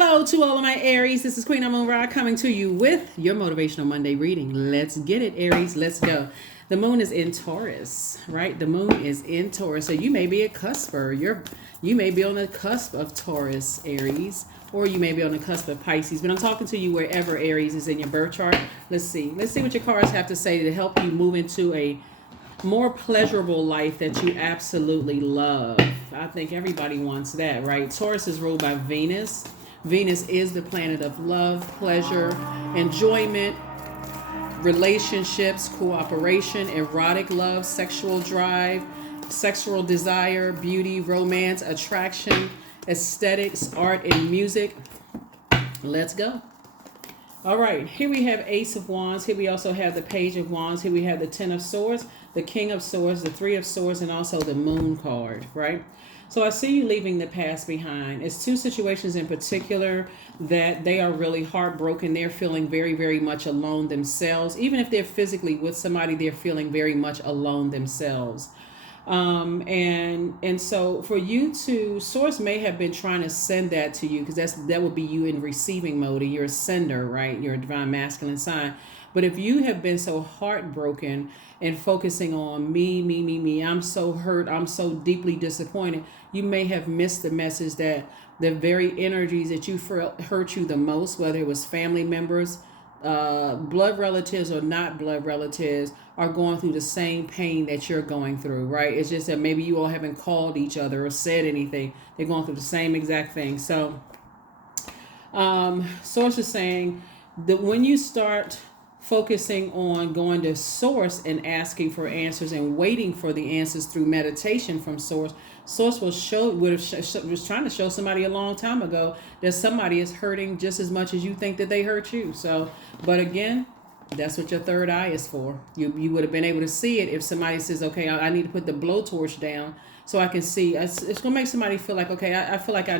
Hello to all of my Aries. This is Queen Amun Ra coming to you with your Motivational Monday reading. Let's get it, Aries. Let's go. The moon is in Taurus, right? The moon is in Taurus. So you may be a cusper. You may be on the cusp of Taurus, Aries, or you may be on the cusp of Pisces. But I'm talking to you wherever Aries is in your birth chart. Let's see. Let's see what your cards have to say to help you move into a more pleasurable life that you absolutely love. I think everybody wants that, right? Taurus is ruled by Venus. Venus is the planet of love, pleasure, enjoyment, relationships, cooperation, erotic love, sexual drive, sexual desire, beauty, romance, attraction, aesthetics, art, and music. Let's go. All right, here we have Ace of Wands. Here we also have the Page of Wands. Here we have the Ten of Swords, the King of Swords, the Three of Swords, and also the Moon card, right? So I see you leaving the past behind. It's two situations in particular that they are really heartbroken. They're feeling very, very much alone themselves. Even if they're physically with somebody, they're feeling very much alone themselves. And so for you to, Source may have been trying to send that to you, because that would be you in receiving mode, and you're a sender, right? You're a divine masculine sign. But if you have been so heartbroken and focusing on me, I'm so hurt, I'm so deeply disappointed, you may have missed the message that the very energies that you felt hurt you the most, whether it was family members, blood relatives or not blood relatives, are going through the same pain that you're going through, right? It's just that maybe you all haven't called each other or said anything. They're going through the same exact thing. So Source is saying that when you start focusing on going to Source and asking for answers and waiting for the answers through meditation from Source, Source was trying to show somebody a long time ago that somebody is hurting just as much as you think that they hurt you. So, but again, that's what your third eye is for. You would have been able to see it if somebody says, okay, I need to put the blowtorch down so I can see. It's going to make somebody feel like, okay, I feel like I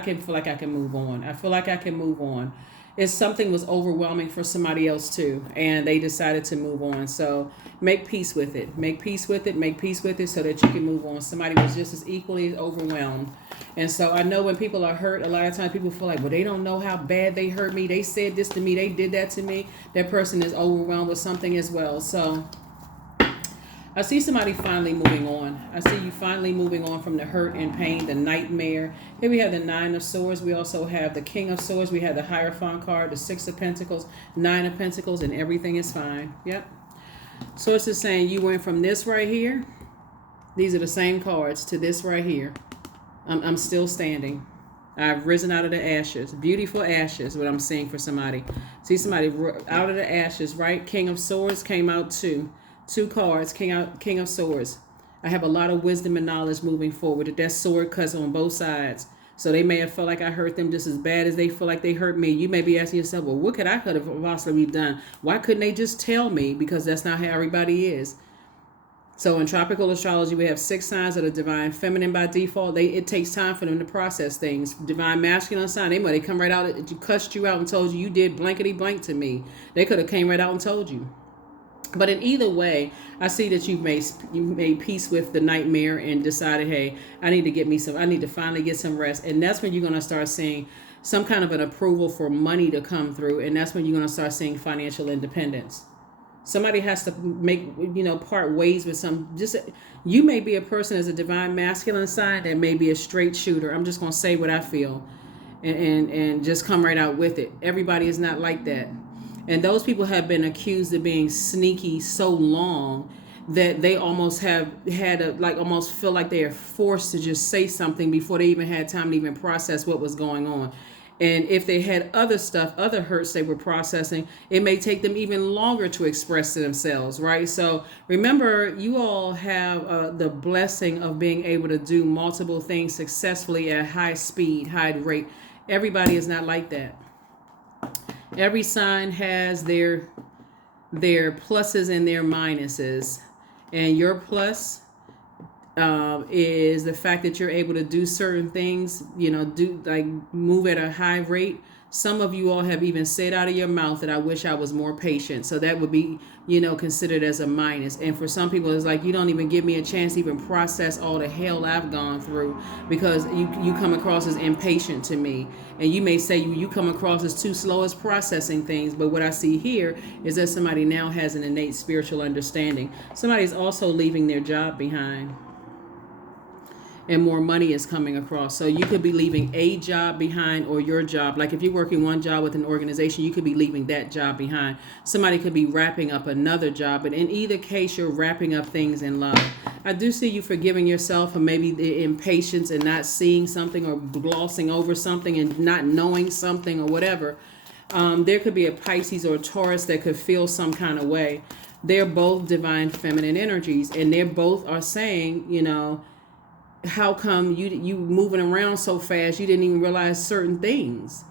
can feel like I can move on. I feel like I can move on. If something was overwhelming for somebody else too, and they decided to move on. So make peace with it. Make peace with it. Make peace with it so that you can move on. Somebody was just as equally overwhelmed. And so I know when people are hurt, a lot of times people feel like, well, they don't know how bad they hurt me. They said this to me. They did that to me. That person is overwhelmed with something as well. So I see somebody finally moving on. I see you finally moving on from the hurt and pain, the nightmare. Here we have the Nine of Swords. We also have the King of Swords. We have the Hierophant card, the Six of Pentacles, Nine of Pentacles, and everything is fine. Yep. Source is saying you went from this right here. These are the same cards to this right here. I'm still standing. I've risen out of the ashes. Beautiful ashes, what I'm seeing for somebody. See somebody out of the ashes, right? King of Swords came out too. Two cards, King of Swords. I have a lot of wisdom and knowledge moving forward. That sword cuts on both sides. So they may have felt like I hurt them just as bad as they feel like they hurt me. You may be asking yourself, well, what could I have possibly done? Why couldn't they just tell me? Because that's not how everybody is. So in tropical astrology, we have 6 signs of the divine feminine by default. It takes time for them to process things. Divine masculine sign, they come right out, cussed you out and told you did blankety blank to me. They could have came right out and told you. But in either way, I see that you made peace with the nightmare and decided, hey, I need to finally get some rest. And that's when you're going to start seeing some kind of an approval for money to come through. And that's when you're going to start seeing financial independence. Somebody has to part ways with you may be a person as a divine masculine sign that may be a straight shooter. I'm just going to say what I feel and just come right out with it. Everybody is not like that. And those people have been accused of being sneaky so long that they almost have had almost feel like they are forced to just say something before they even had time to even process what was going on. And if they had other hurts they were processing, it may take them even longer to express to themselves, right? So remember, you all have the blessing of being able to do multiple things successfully at high speed, high rate. Everybody is not like that. Every sign has their pluses and their minuses. And your plus is the fact that you're able to do certain things, do like move at a high rate. Some of you all have even said out of your mouth that I wish I was more patient. So that would be, considered as a minus. And for some people, it's like you don't even give me a chance to even process all the hell I've gone through, because you come across as impatient to me. And you may say you come across as too slow as processing things. But what I see here is that somebody now has an innate spiritual understanding. Somebody's also leaving their job behind, and more money is coming across. So you could be leaving a job behind, or your job. Like if you're working one job with an organization, you could be leaving that job behind. Somebody could be wrapping up another job. But in either case, you're wrapping up things in love. I do see you forgiving yourself for maybe the impatience and not seeing something, or glossing over something and not knowing something, or whatever. There could be a Pisces or a Taurus that could feel some kind of way. They're both divine feminine energies, and they both are saying, how come you moving around so fast, you didn't even realize certain things.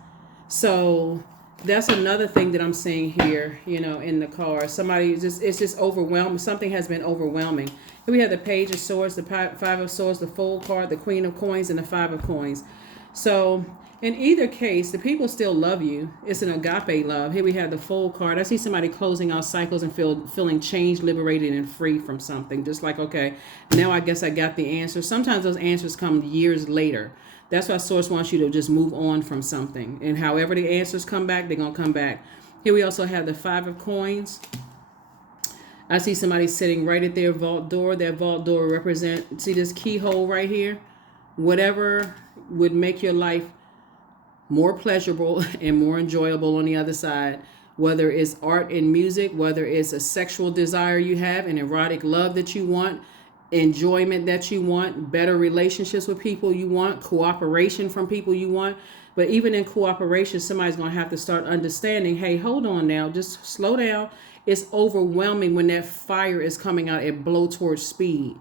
So that's another thing that I'm seeing here, in the card. It's just overwhelming. Something has been overwhelming. Here we have the Page of Swords, the Five of Swords, the Fool card, the Queen of Coins, and the Five of Coins. So in either case, the people still love you. It's an agape love. Here we have the Fool card. I see somebody closing out cycles and feeling changed, liberated, and free from something. Just like, okay, now I guess I got the answer. Sometimes those answers come years later. That's why Source wants you to just move on from something. And however the answers come back, they're going to come back. Here we also have the Five of Coins. I see somebody sitting right at their vault door. That vault door represents, see this keyhole right here? Whatever would make your life more pleasurable and more enjoyable on the other side, whether it's art and music, whether it's a sexual desire you have, an erotic love that you want, enjoyment that you want, better relationships with people you want, cooperation from people you want. But even in cooperation, somebody's going to have to start understanding, hey, hold on now, just slow down. It's overwhelming when that fire is coming out at blow towards speed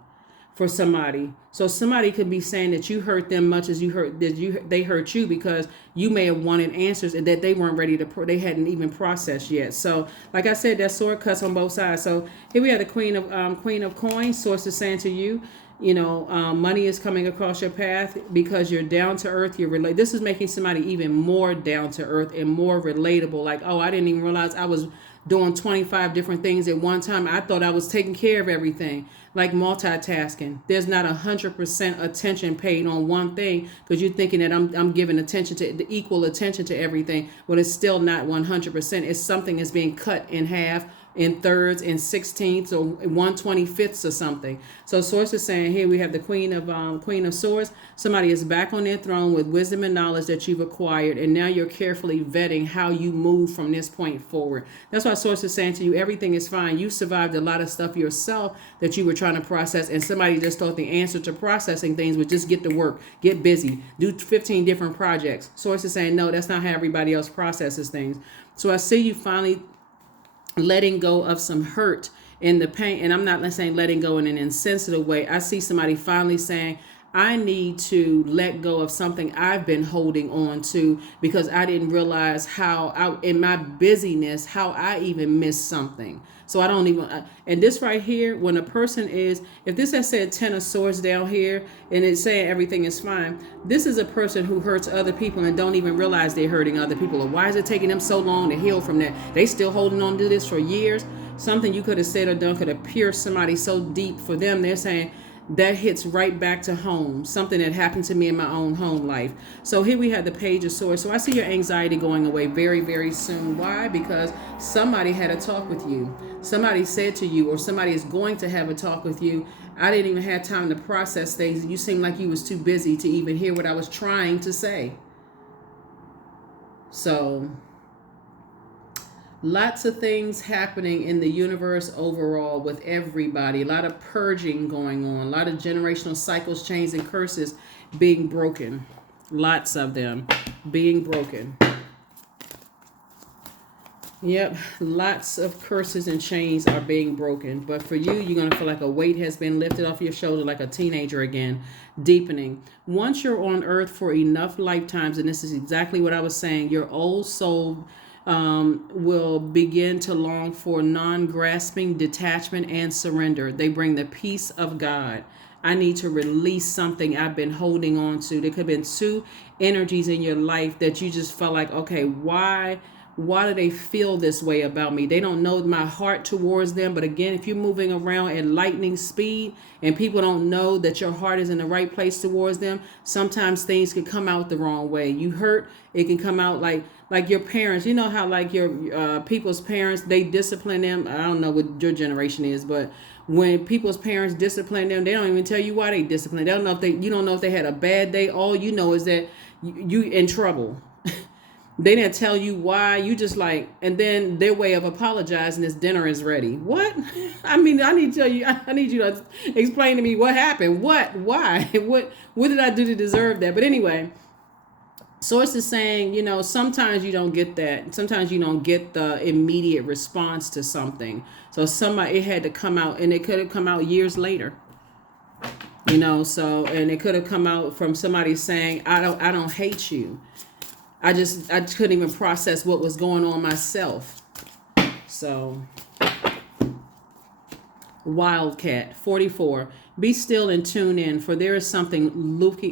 for somebody. So somebody could be saying that you hurt them much as they hurt you, because you may have wanted answers and that they weren't ready they hadn't even processed yet. So like I said, that sword cuts on both sides. So here we have the Queen of Coins. Source is saying to you, money is coming across your path because you're down to earth. This is making somebody even more down to earth and more relatable. Like, oh, I didn't even realize I was doing 25 different things at one time. I thought I was taking care of everything. Like multitasking. There's not 100% attention paid on one thing, because you're thinking that I'm giving attention to the equal attention to everything, but it's still not 100%. It's something that's being cut in half, in thirds, in 16ths, or 1/25ths or something. So Source is saying here we have the Queen of Swords. Somebody is back on their throne with wisdom and knowledge that you've acquired, and now you're carefully vetting how you move from this point forward. That's why Source is saying to you, everything is fine. You survived a lot of stuff yourself that you were trying to process, and somebody just thought the answer to processing things was just get to work, get busy, do 15 different projects. Source is saying, no, that's not how everybody else processes things. So I see you finally letting go of some hurt in the pain. And I'm not saying letting go in an insensitive way. I see somebody finally saying, I need to let go of something I've been holding on to, because I didn't realize in my busyness, how I even missed something. So I don't even, and this right here, when a person is, if this has said 10 of Swords down here and it's saying everything is fine, this is a person who hurts other people and don't even realize they're hurting other people. Or why is it taking them so long to heal from that? They still holding on to this for years. Something you could have said or done could have pierced somebody so deep for them. They're saying, that hits right back to home, something that happened to me in my own home life. So here we have the Page of Swords. So I see your anxiety going away very, very soon. Why? Because somebody had a talk with you. Somebody said to you, or somebody is going to have a talk with you, I didn't even have time to process things. You seemed like you was too busy to even hear what I was trying to say. So lots of things happening in the universe overall with everybody. A lot of purging going on. A lot of generational cycles, chains, and curses being broken. Lots of them being broken. Yep, lots of curses and chains are being broken. But for you, you're going to feel like a weight has been lifted off your shoulder, like a teenager again. Deepening. Once you're on earth for enough lifetimes, and this is exactly what I was saying, your old soul will begin to long for non-grasping detachment and surrender. They bring the peace of God. I need to release something I've been holding on to. There could have been two energies in your life that you just felt like, okay, why do they feel this way about me? They don't know my heart towards them. But again, if you're moving around at lightning speed and people don't know that your heart is in the right place towards them, sometimes things can come out the wrong way. You hurt, it can come out like your parents. You know how like your people's parents, they discipline them. I don't know what your generation is, but when people's parents discipline them, they don't even tell you why they discipline. They don't know if you don't know if they had a bad day. All you know is that you in trouble. They didn't tell you why. You just like, and then their way of apologizing is dinner is ready. What? I mean, I need you to explain to me what happened. What? Why? What did I do to deserve that? But anyway, Source is saying, sometimes you don't get that. Sometimes you don't get the immediate response to something. So it had to come out, and it could have come out years later. And it could have come out from somebody saying, I don't hate you. I couldn't even process what was going on myself. So, Wildcat 44. Be still and tune in, for there is something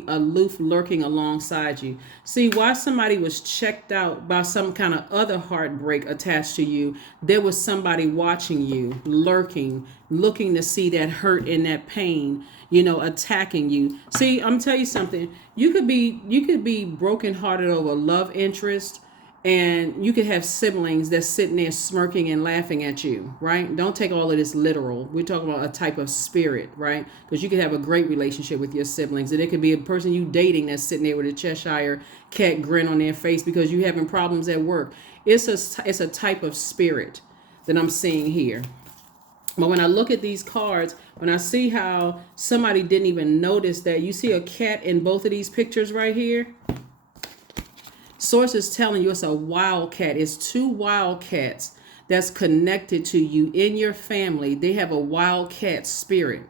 aloof lurking alongside you. See, while somebody was checked out by some kind of other heartbreak attached to you, there was somebody watching you, lurking, looking to see that hurt and that pain, attacking you. See, I'm tell you something. You could be brokenhearted over love interest, and you could have siblings that's sitting there smirking and laughing at you, right? Don't take all of this literal. We're talking about a type of spirit, right? Because you could have a great relationship with your siblings, and it could be a person you dating that's sitting there with a Cheshire cat grin on their face because you having problems at work. It's a type of spirit that I'm seeing here. But when I look at these cards, when I see how somebody didn't even notice that, you see a cat in both of these pictures right here. Source is telling you it's a wildcat. It's two wildcats that's connected to you in your family. They have a wildcat spirit,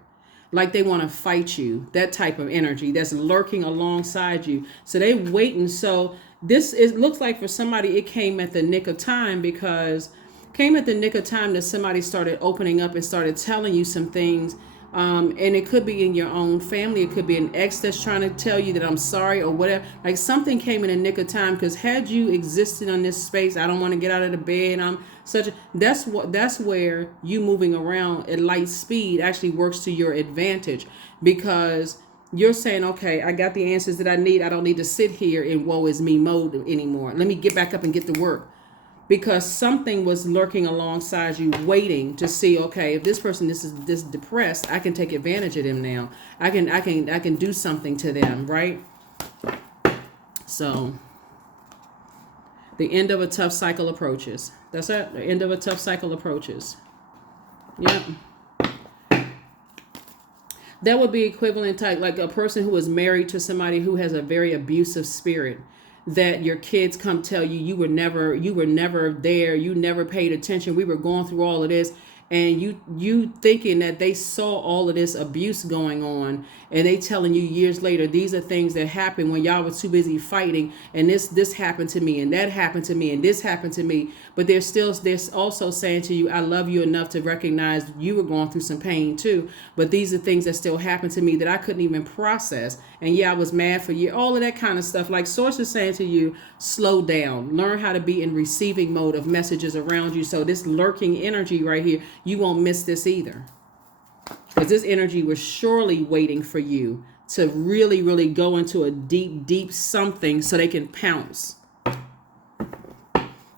like they want to fight you. That type of energy that's lurking alongside you. So they waiting. So it looks like for somebody it came at the nick of time, because came at the nick of time that somebody started opening up and started telling you some things. And it could be in your own family. It could be an ex that's trying to tell you that I'm sorry or whatever. Like something came in a nick of time, because had you existed on this space, I don't want to get out of the bed. That's where you moving around at light speed actually works to your advantage, because you're saying, okay, I got the answers that I need. I don't need to sit here in woe is me mode anymore. Let me get back up and get to work. Because something was lurking alongside you, waiting to see, okay, if this person is this depressed, I can take advantage of them now. I can do something to them, right? So the end of a tough cycle approaches. That's it. The end of a tough cycle approaches. Yeah. That would be equivalent to like a person who is married to somebody who has a very abusive spirit, that your kids come tell you you were never there, you never paid attention, we were going through all of this, and you thinking that they saw all of this abuse going on, and they telling you years later these are things that happened when y'all was too busy fighting, and this happened to me, and that happened to me, and this happened to me. But they're also saying to you, I love you enough to recognize you were going through some pain too, but these are things that still happened to me that I couldn't even process, and I was mad for you, all of that kind of stuff. Like Source is saying to you, slow down, learn how to be in receiving mode of messages around you, so this lurking energy right here, you won't miss this either. Because this energy was surely waiting for you to really, really go into a deep, deep something so they can pounce.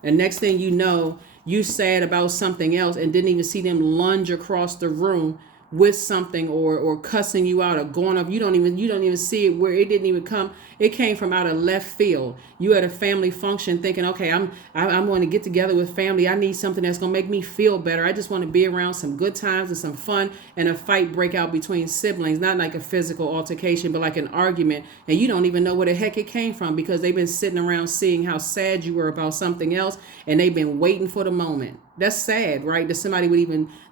And next thing you know, you sad about something else and didn't even see them lunge across the room with something or cussing you out or going up. You don't even see it, where it didn't even come. It came from out of left field. You at a family function thinking, okay, I'm going to get together with family. I need something that's going to make me feel better. I just want to be around some good times and some fun, and a fight break out between siblings, not like a physical altercation, but like an argument. And you don't even know where the heck it came from, because they've been sitting around seeing how sad you were about something else, and they've been waiting for the moment. That's sad, right? That somebody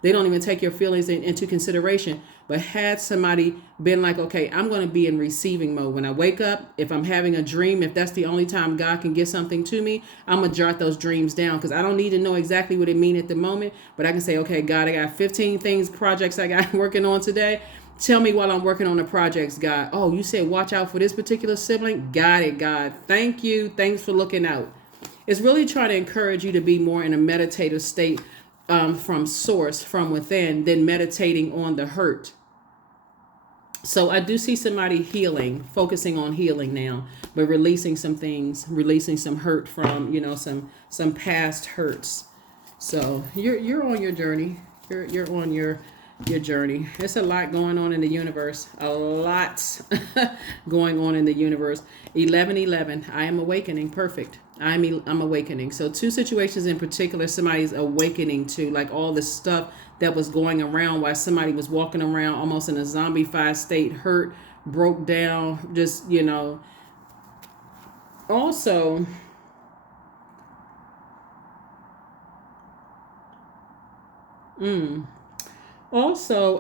they don't even take your feelings into consideration. But had somebody been like, okay, I'm going to be in receiving mode. When I wake up, if I'm having a dream, if that's the only time God can get something to me, I'm going to jot those dreams down, because I don't need to know exactly what it means at the moment. But I can say, okay, God, I got 15 projects I got working on today. Tell me while I'm working on the projects, God. Oh, you said watch out for this particular sibling? Got it, God. Thank you. Thanks for looking out. It's really trying to encourage you to be more in a meditative state from source, from within, than meditating on the hurt. So I do see somebody healing, focusing on healing now, but releasing some things, releasing some hurt from, some past hurts. So you're on your journey. You're on your journey. There's a lot going on in the universe. A lot going on in the universe. 11:11. I am awakening. Perfect. I'm awakening. So two situations in particular, somebody's awakening to, like all this stuff that was going around while somebody was walking around almost in a zombified state, hurt, broke down, just, Also,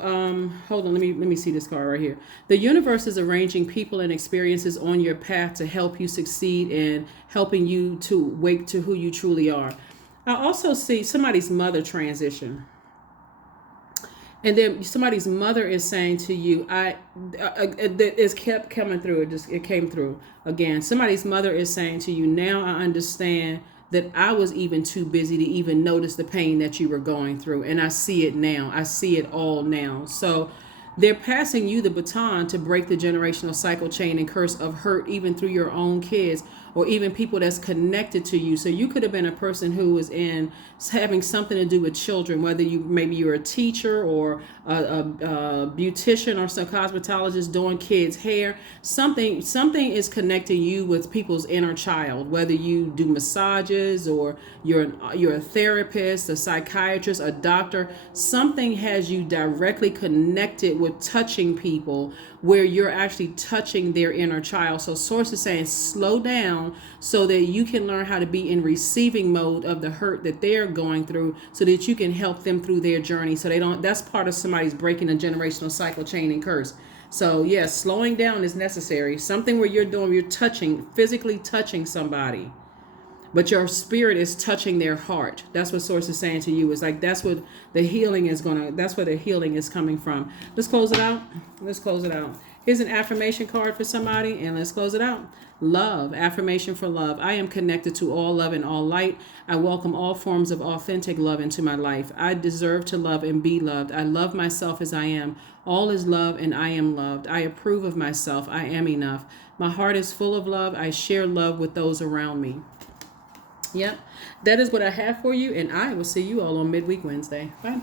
hold on, let me see this card right here. The universe is arranging people and experiences on your path to help you succeed in helping you to wake to who you truly are. I also see somebody's mother transition. And then somebody's mother is saying to you, it's kept coming through. It came through again. Somebody's mother is saying to you, now I understand that I was even too busy to even notice the pain that you were going through. And I see it now. I see it all now. So they're passing you the baton to break the generational cycle, chain, and curse of hurt, even through your own kids or even people that's connected to you. So you could have been a person who was in having something to do with children, whether maybe you're a teacher or a beautician or some cosmetologist doing kids' hair. Something is connecting you with people's inner child, whether you do massages or you're a therapist, a psychiatrist, a doctor. Something has you directly connected with touching people where you're actually touching their inner child. So source is saying slow down so that you can learn how to be in receiving mode of the hurt that they're going through so that you can help them through their journey. So that's part of somebody's breaking a generational cycle, chain, and curse. So yes, slowing down is necessary. Something where you're touching, physically touching somebody, but your spirit is touching their heart. That's what source is saying to you. It's like that's what the healing is that's where the healing is coming from. Let's close it out. Here's an affirmation card for somebody, and let's close it out. Love, affirmation for love. I am connected to all love and all light. I welcome all forms of authentic love into my life. I deserve to love and be loved. I love myself as I am. All is love and I am loved. I approve of myself. I am enough. My heart is full of love. I share love with those around me. Yep, that is what I have for you, and I will see you all on Midweek Wednesday. Bye.